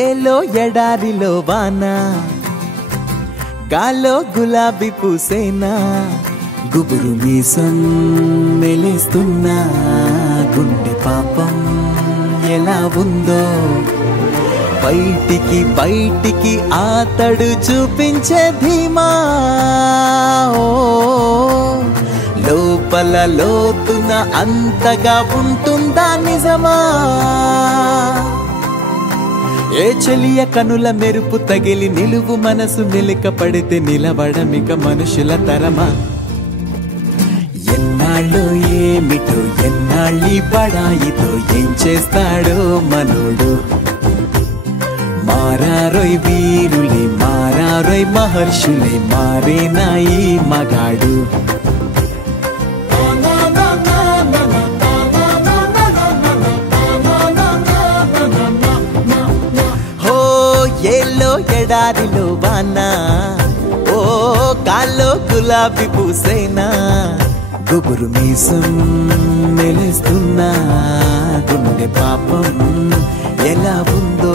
ఏలో ఎడారిలో వాన గాలో గులాబీ పూసేనా గుబురు మీసం మెలేస్తున్నా గుండె పాపం ఎలా ఉందో బయటికి ఆతడు చూపించే ధీమా లోపల లోతున అంతగా ఉంటుందా నిజమా ఏ చెలియ కనుల మెరుపు తగిలి నిలువు మనసు నిలిక పడితే నిలబడమిక మనుషుల తరమా ఎన్నాళ్ళు ఏమిటో ఎన్నాళ్ళి బడాయితో ఏం చేస్తాడో మనోడు మారారోయ్ వీరులే మారారోయ్ మహర్షులే మారేనా ఈ మగాడు ఏలో ఎడారిలో వాన ఓ కాల్లో గులాబీ పూసేనా గుబురు మీసం మెలేస్తున్నా గుండె పాపం ఎలా ఉందో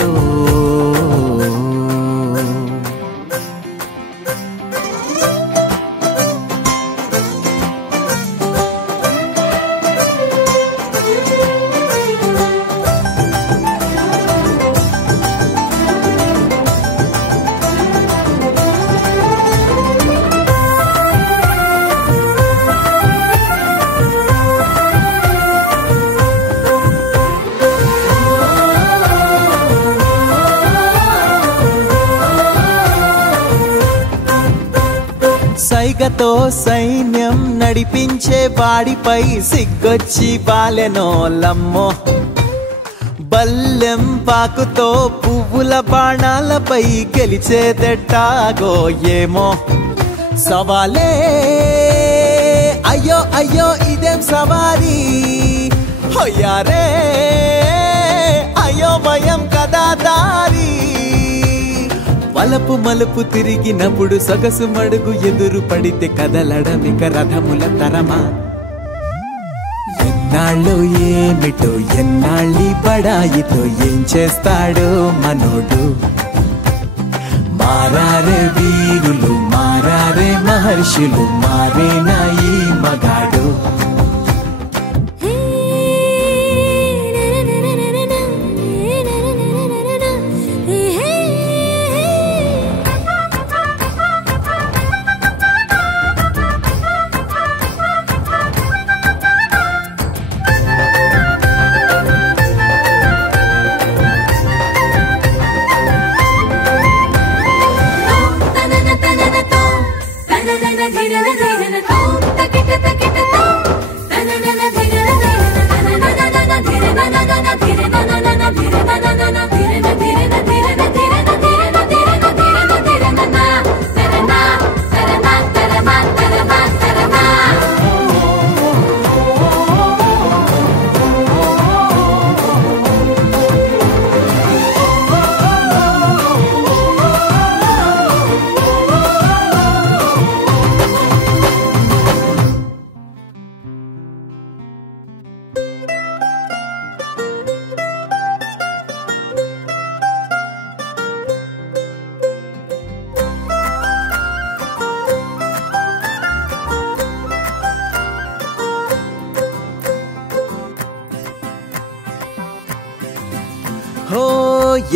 సైగతో సైన్యం నడిపించే వాడిపై సిగ్గొచ్చి బాలెనోలమ్మో బల్లెం పాకుతో పువ్వుల బాణాలపై గెలిచేదెట్టాగో ఏమో సవాలే అయ్యో అయ్యో ఇదేం సవారీ హొయ్యారే అయ్యో భయం కదా దారి వలపు మలుపు తిరిగినప్పుడు సొగసు మడుగు ఎదురు పడితే కదలడమిక రథముల తరమా ఎన్నాళ్ళు ఏమిటో ఎన్నాళ్ళి బడాయితో ఏం చేస్తాడో మనోడు మారారే వీరులు మారారే మహర్షులు మారేనా ఈ మగాడు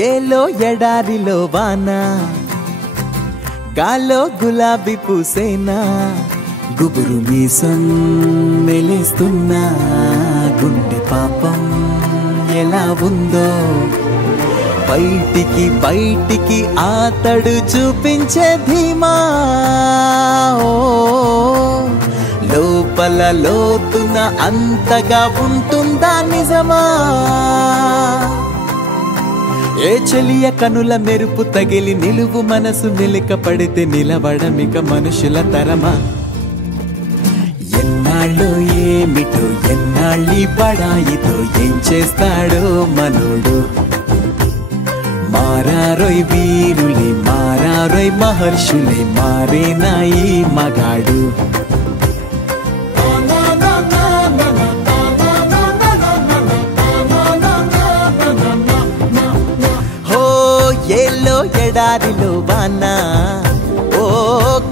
ఏలో ఎడారిలో వాన గాలో గులాబీ పూసేనా గుబురు మీసం మెలేస్తున్నా గుండె పాపం ఎలా ఉందో బయటికి ఆతడు చూపించే ధీమా లోపల లోతున అంతగా ఉంటుందా నిజమా ఏ చెలియ కనుల మెరుపు తగిలి నిలువు మనసు నిలిక పడితే నిలబడమిక మనుషుల తరమా ఎన్నాళ్ళు ఏమిటో ఎన్నాళ్ళి బడాయితో ఏం చేస్తాడో మనోడు మారారోయ్ వీరులే మారారోయ్ మహర్షులే మారేనా ఈ మగాడు ఎడారిలో వానా ఓ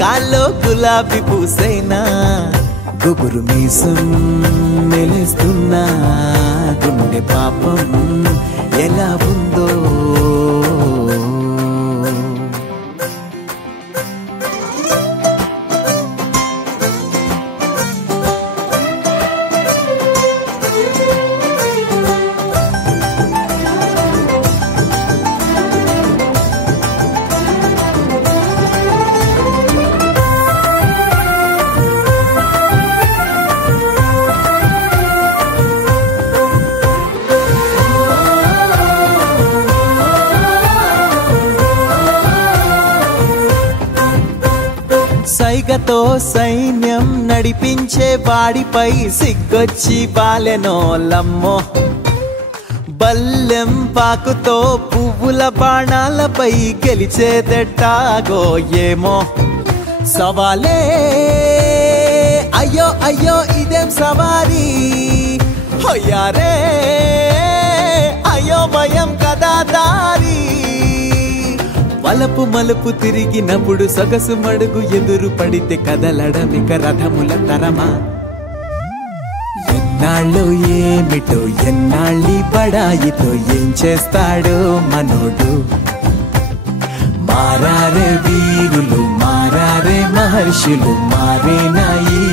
కాల్లో గులాబీ పూసైనా గుబురు మీసం మెలుస్తున్నా గుండె పాపం ఎలా ఉందో సైగతో సైన్యం నడిపించే వాడిపై సిగ్గొచ్చి బాలెనోలమ్మో బల్లెం పాకుతో పువ్వుల బాణాలపై గెలిచేదెట్టాగో ఏమో సవాలే అయ్యో అయ్యో ఇదేం సవారీ హొయ్యారే అయ్యో భయం కదా దారి వలపు మలుపు తిరిగినప్పుడు సొగసు మడుగు ఎదురు పడితే కదలడమిక రథముల తరమా ఎన్నాళ్ళు ఏమిటో ఎన్నాళ్ళి బడాయితో ఏం చేస్తాడో మనోడు మారారే వీరులు మారారే మహర్షులు మారేనా ఈ